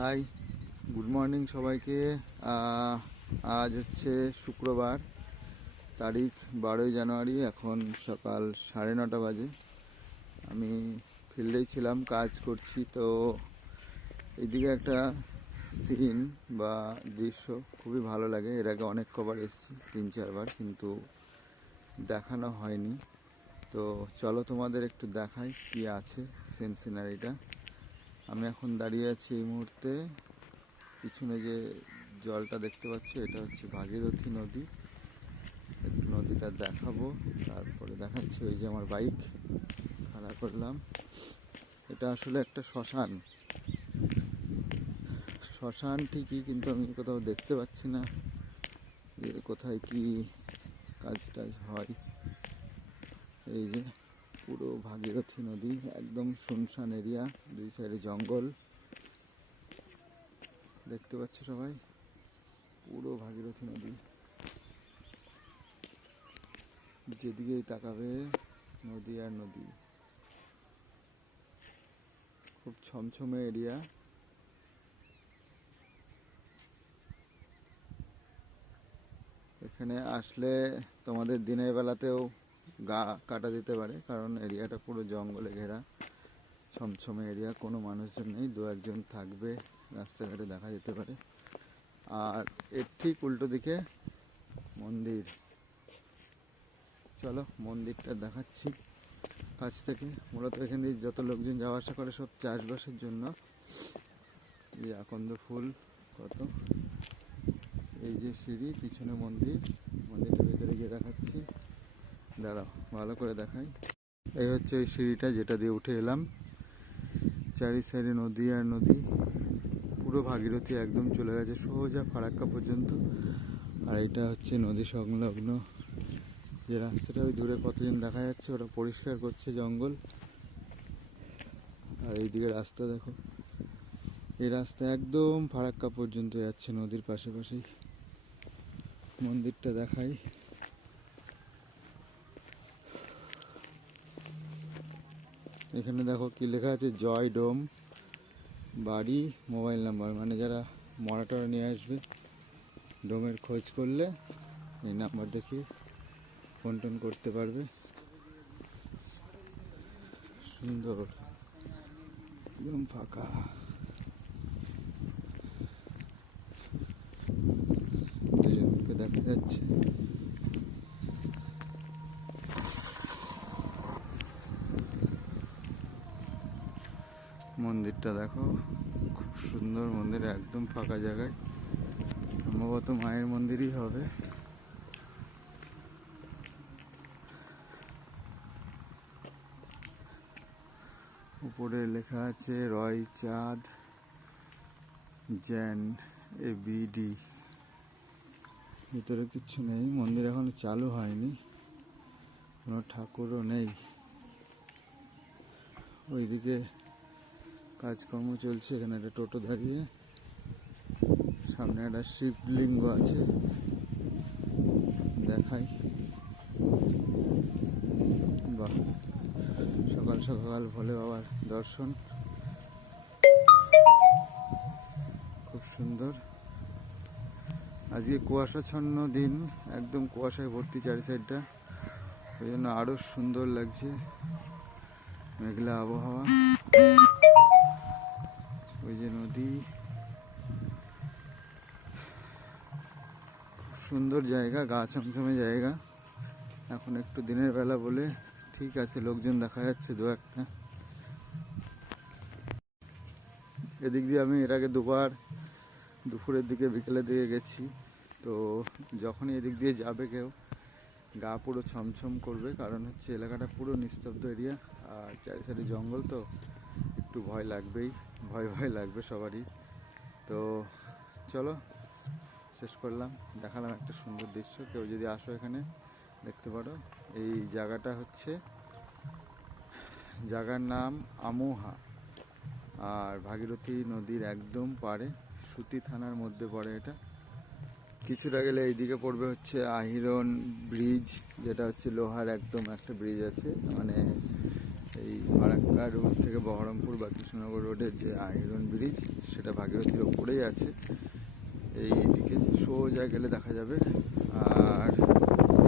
High, good morning সবাইকে। আজ হচ্ছে শুক্রবার, তারিখ 12ই জানুয়ারি। এখন সকাল 9:30 বাজে। আমি ফিল্ডেই ছিলাম, কাজ করছি। তো এইদিকে একটা সিন বা দৃশ্য খুবই ভালো লাগে। এর আগে অনেক কবার এসেছি, 3-4 বার, কিন্তু দেখানো হয়নি। তো চলো তোমাদের একটু দেখাই কি আছে সিনারিটা। আমি এখন দাঁড়িয়ে আছি এই মুহূর্তে। পিছনে যে জলটা দেখতে পাচ্ছ, এটা হচ্ছে ভাগীরথী নদী। একটু নদীটা দেখাবো, তারপরে দেখাচ্ছি। ওই যে আমার বাইক খাড়া করলাম, এটা আসলে একটা শ্মশান। শ্মশান ঠিকই, কিন্তু আমি কোথাও দেখতে পাচ্ছি না যে কোথায় কি কাজ টাজ হয়। এই যে পুরো ভাগীরথী নদী, একদম শুনশান এরিয়া, দুই সাইডে জঙ্গল দেখতে পাচ্ছ সবাই। পুরো ভাগীরথী নদী, যেদিকেই তাকাবে নদী আর নদী। খুব ছমছমে এরিয়া। এখানে আসলে তোমাদের দিনের বেলাতেও গা কাটা দিতে পারে, কারণ এরিয়াটা পুরো জঙ্গলে ঘেরা, ছমছমে এরিয়া। কোনো মানুষজন নেই, 2-1 জন থাকবে, রাস্তাঘাটে দেখা যেতে পারে। আর এর ঠিক উল্টো দিকে মন্দির। চলো মন্দিরটা দেখাচ্ছি কাছ থেকে। মূলত এখানে যত লোকজন যাওয়া আসা করে সব চাষবাসের জন্য। এই যে আকন্দ ফুল কত, এই যে সিঁড়ি, পিছনে মন্দির। মন্দিরটার ভেতরে গিয়ে দেখাচ্ছি, দাঁড়াও ভালো করে দেখাই। এই হচ্ছে ওই সিঁড়িটা যেটা দিয়ে উঠে এলাম। চারি সাইডে নদী আর নদী, পুরো ভাগীরথী একদম চলে গেছে সোজা ফারাক্কা পর্যন্ত। আর এটা হচ্ছে নদী সংলগ্ন যে রাস্তাটা, ওই দূরে কতজন দেখা যাচ্ছে, ওরা পরিষ্কার করছে জঙ্গল। আর এইদিকে রাস্তা দেখো, এই রাস্তা একদম ফারাক্কা পর্যন্ত যাচ্ছে, নদীর পাশাপাশি। মন্দিরটা দেখাই। এখানে দেখো কি লেখা আছে, জয় ডোম, বাড়ি, মোবাইল নাম্বার। মানে যারা মরাটরা নিয়ে আসবে, ডোমের খোঁজ করলে এই নাম্বার দেখে ফোন টোন করতে পারবে। সুন্দর, একদম ফাঁকা। দুজনকে দেখা যাচ্ছে। মন্দিরটা দেখো, খুব সুন্দর মন্দির, একদম ফাঁকা জায়গায়। সম্ভবত মায়ের মন্দিরই হবে। উপরে লেখা আছে রয় চাঁদ জৈন ABD। ভিতরে কিচ্ছু নেই, মন্দির এখনো চালু হয়নি, কোনো ঠাকুরও নেই। ওইদিকে কাজকর্ম চলছে। এখানে একটা টোটো দাঁড়িয়ে, সামনে একটা শিবলিঙ্গ আছে, দেখাই। বাহ, সকাল সকাল ভোলে বাবার দর্শন, খুব সুন্দর। আজকে কুয়াশাচ্ছন্ন দিন, একদম কুয়াশায় ভর্তি চারি সাইডটা, ওই জন্য আরও সুন্দর লাগছে। মেঘলা আবহাওয়া, ওই যে নদী, খুব সুন্দর জায়গা, গা ছমছমে জায়গা। এখন একটু দিনের বেলা বলে ঠিক আছে, লোকজন দেখা যাচ্ছে 2-1টা। এদিক দিয়ে আমি এর আগে 2বার দুপুরের দিকে, বিকেলের দিকে গেছি। তো যখনই এদিক দিয়ে যাবে কেউ, গা পুরো ছমছম করবে, কারণ হচ্ছে এলাকাটা পুরো নিস্তব্ধ এরিয়া। আর চারি সাইডে জঙ্গল, তো একটু ভয় লাগবেই, ভয় ভয় লাগবে সবারই। তো চলো, শেষ করলাম, দেখালাম একটা সুন্দর দৃশ্য। কেউ যদি আসো এখানে দেখতে পারো। এই জায়গাটা হচ্ছে, জায়গার নাম আমুহা, আর ভাগীরথী নদীর একদম পাড়ে, সুতি থানার মধ্যে পড়ে এটা। কিছুটা গেলে এইদিকে পড়বে হচ্ছে আহিরন ব্রিজ, যেটা হচ্ছে লোহার একদম একটা ব্রিজ আছে, মানে এই এই ফারাক্কা রোড থেকে বহরমপুর বা কৃষ্ণনগর রোডের যে আইরন ব্রিজ, সেটা ভাগীরথীর ওপরেই আছে। এইদিকে সোজা গেলে দেখা যাবে, আর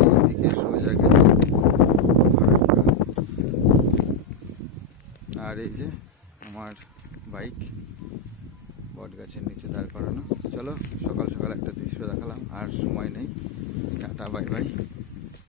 এইদিকে সোজা গেলে ফারাক্কা। আর এই যে আমার বাইক বট গাছের নিচে দাঁড় করানো। চলো, সকাল সকাল একটা দৃশ্য দেখালাম, আর সময় নেই। Tata, bye bye.